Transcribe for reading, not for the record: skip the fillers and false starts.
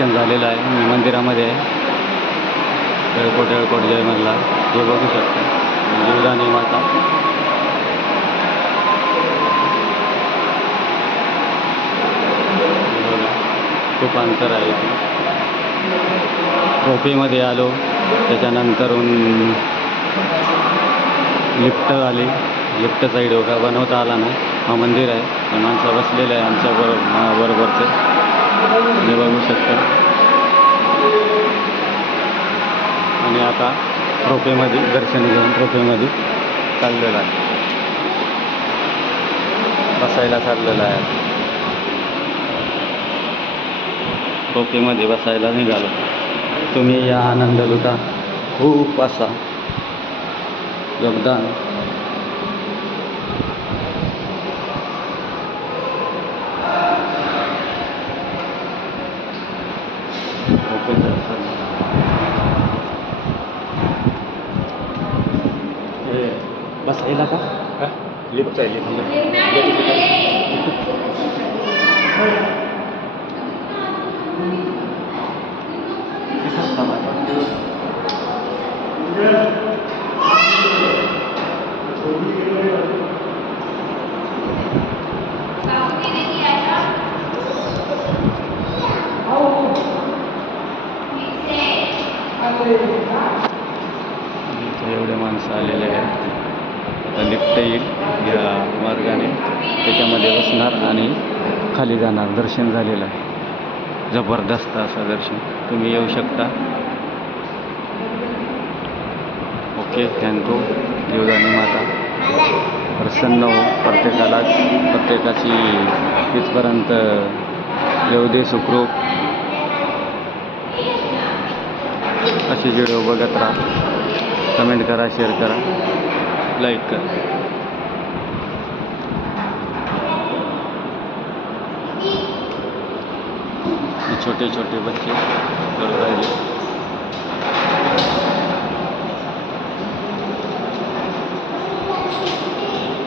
दर्शन झालेलं आहे. मी मंदिरामध्ये आहे. येळकोट येळकोट जय मल्हार हे बघू शकता. जीवदानी माता बघा, खूप अंतर आहे इथे. ट्रॉफीमध्ये आलो, त्याच्यानंतरून लिफ्ट आली. लिफ्ट साईड का बनवता आला नाही. हा मंदिर आहे. हे माणसं बसलेले आहे आमच्या बरोबरचे, हे बघू शकता. आणि आता ट्रॉफीमध्ये दर्शन घेऊन ट्रॉफीमध्ये चाललेलं आहे, बसायला चाललेलं आहे. ट्रॉफीमध्ये बसायला निघालो. तुम्ही या आनंद लुटा. खूप असा योगदान बसायला का लिफ्ट आहे. एवढे माणसं आलेले आहेत. आता लिफ्ट येईल या मार्गाने, त्याच्यामध्ये बसणार आणि खाली जाणार. दर्शन झालेलं आहे. जबरदस्त असं दर्शन. तुम्ही येऊ शकता. Okay, thank you. जीवदानी माता प्रसन्न हो. प्रत्येकाची इथपर्यंत येऊ दे सुखरूप. असे व्हिडिओ बघत राहा. कमेंट करा, शेअर करा, लाईक करा. छोटे छोटे बच्चे खेळून राहिले.